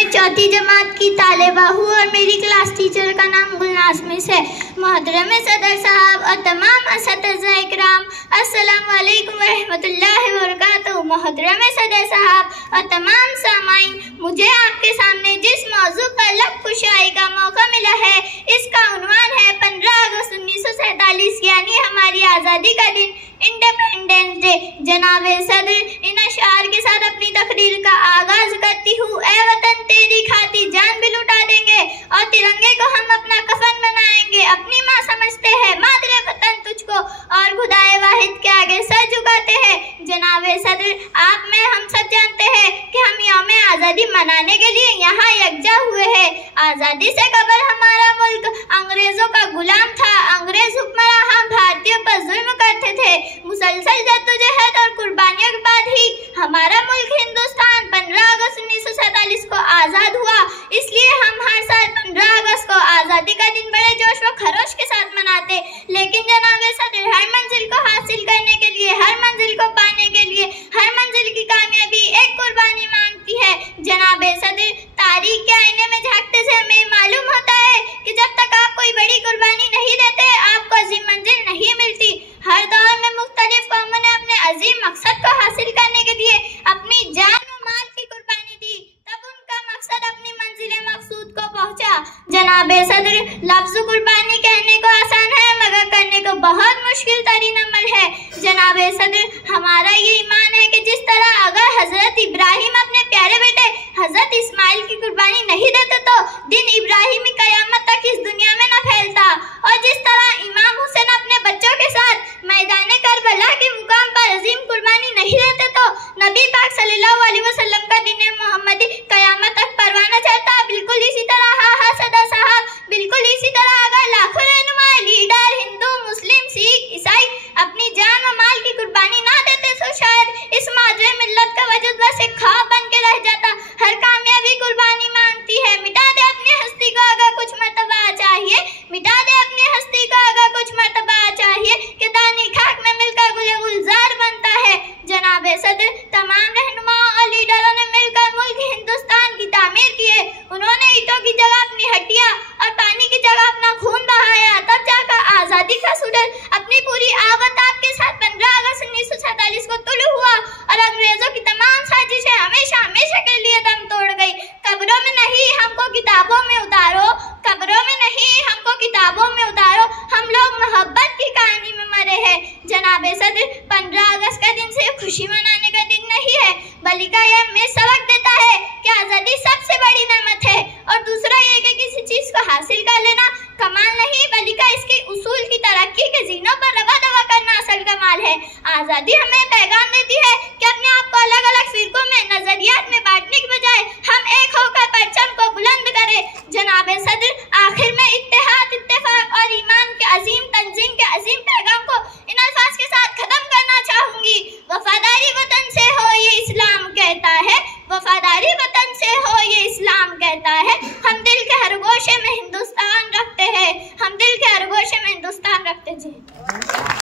में चौथी जमात की तालिबा हूँ और मेरी क्लास टीचर का नाम गुलनाज मिस है। मोहतरम सदर साहब और तमाम असतिज़ा इकराम, अस्सलाम वालेकुम रहमतुल्लाहि व बरकातहू। मोहतरम सदर साहब और तमाम सामाईन, मुझे आपके सामने जिस मौजू पर लब कुशाई का मौका मिला है, इसका उन्वान है 15 अगस्त 1947 यानी हमारी आज़ादी का दिन, इंडिपेंडेंस डे। जनाबे सदर, इन अशार के साथ अपनी तकरीर का आगाज करती हूँ। ए वतन तेरी खातिर जान भी लुटा देंगे और तिरंगे को हम अपना कफन बनाएंगे। अपनी माँ समझते हैं मादरे वतन तुझको और खुदाए वाहिद के आगे सर झुकाते हैं। जनाबे सदर, आप में हम सब जानते हैं कि हम यौम आज़ादी मनाने के लिए यहाँ यकजा हुए हैं। आज़ादी से कबल हमारा मुल्क अंग्रेजों का गुलाम था। अंग्रेज हुक्मरान हम भारतीयों पर जुल्म करते थे। मुसलसल जद्दोजहद और कुर्बानियों के बाद ही हमारा मुल्क हिंदुस्तान 15 अगस्त 1947 को आज़ाद हुआ। इसलिए हम हर साल 15 अगस्त को आज़ादी का दिन बड़े जोश व खरोश के साथ मनाते। लेकिन जनाबे सदर, हर मंजिल को हासिल करने के लिए, हर मंजिल को पाने के लिए, हर मंजिल की कामयाबी एक कुर्बानी मांगती है। जनाबे सदर, तारीख के आईने में झांकते से हमें मालूम होता है कि जब तक आप कोई बड़ी कुर्बानी नहीं देते, आपको अजीम मंजिल नहीं मिलती। हर दौर में मुख्तलिफ कौमों ने अपने अजीम मकसद को हासिल करने के लिए अपनी जान व माल की कुर्बानी दी, तब उनका मकसद अपनी मंजिल मकसूद को पहुंचा। जनाबे सदर, लफ्ज़ कुर्बानी कहने को आसान है मगर करने को बहुत मुश्किल तरीन अमल है। जनाबे सदर, हमारा ये ईमान है कि जिस तरह अगर हजरत इब्राहिम अपने प्यारे बेटे हजरत इस्माइल की कुर्बानी नहीं देते तो दिन इब्राहिमी कयामत तक इस दुनिया में न फैलता, और जिस तरह इमाम हुसैन अपने बच्चों के साथ मैदाने करबला के मुकाम पर अजीम कुर्बानी नहीं देते तो नबी पाक सल्लल्लाहु अलैहि वसल्लम का दिन मोहम्मदी कयामत तक परवाना चलता। बिल्कुल इसी तरह, हाँ सदा साहब, बिल्कुल इसी तरह अगर लाखों रहनुमा लीडर हिंदू, मुस्लिम, सिख, ईसाई अपनी जान और माल की कुर्बानी ना देते तो शायद इस मादरे मिल्लत का वजूद बस एक ख्वाब बन के रह जाता। हर कामयाबी कुर्बानी मांगती है। मिटा दे अपनी हस्ती को अगर कुछ मर्तबा चाहिए, मिटा दे अपनी हस्ती को अगर कुछ मर्तबा चाहिए कि दानी खाक में मिलकर गुले गुलजार बनता है। जनाबे सदर, तमाम रहनुमाओं और लीडरों ने मिलकर मुल्क हिंदुस्तान की तामीर की है। उन्होंने ईंटों की जगह अपनी हड्डियां और पानी की जगह अपना खून बहाया, तब जाकर आज़ादी का सूरज अपनी पूरी आवत आपके साथ 15 अगस्त 1947 को तुलू हुआ और अंग्रेजों की तमाम साजिशें हमेशा हमेशा के लिए दम तोड़ गई। कब्रों में नहीं, हमको किताबों में उतारो। कब्रों में नहीं, हमको किताबों में उतारो। हम लोग मोहब्बत की कहानी में मरे हैं। जनाबे सदर, 15 अगस्त का दिन सिर्फ खुशी मनाने का दिन नहीं है, बल्कि यह हमें सबक देता है कि आज़ादी सबसे बड़ी नेमत है। और दूसरा ये कि किसी चीज़ को हासिल कर लेना कमाल नहीं, बल्कि इसके उसूल की तरक्की के जीनों पर रवा दवा करना असल कमाल है। आज़ादी हमें पैगाम देती है कि अपने आप को अलग अलग फिरकों में, नजरियात में बांटने के बजाय हम एक होकर परचम को बुलंद करें। जनाबे सदर, आखिर में इत्तेहाद, इत्तेफाक और ईमान के अजीम तंजीम के अजीम पैगाम को इन अल्फाज के साथ खत्म करना चाहूंगी। वफादारी वतन से हो ये इस्लाम कहता है, वफादारी वतन से हो ये इस्लाम कहता है। हम दिल के हर गोशे में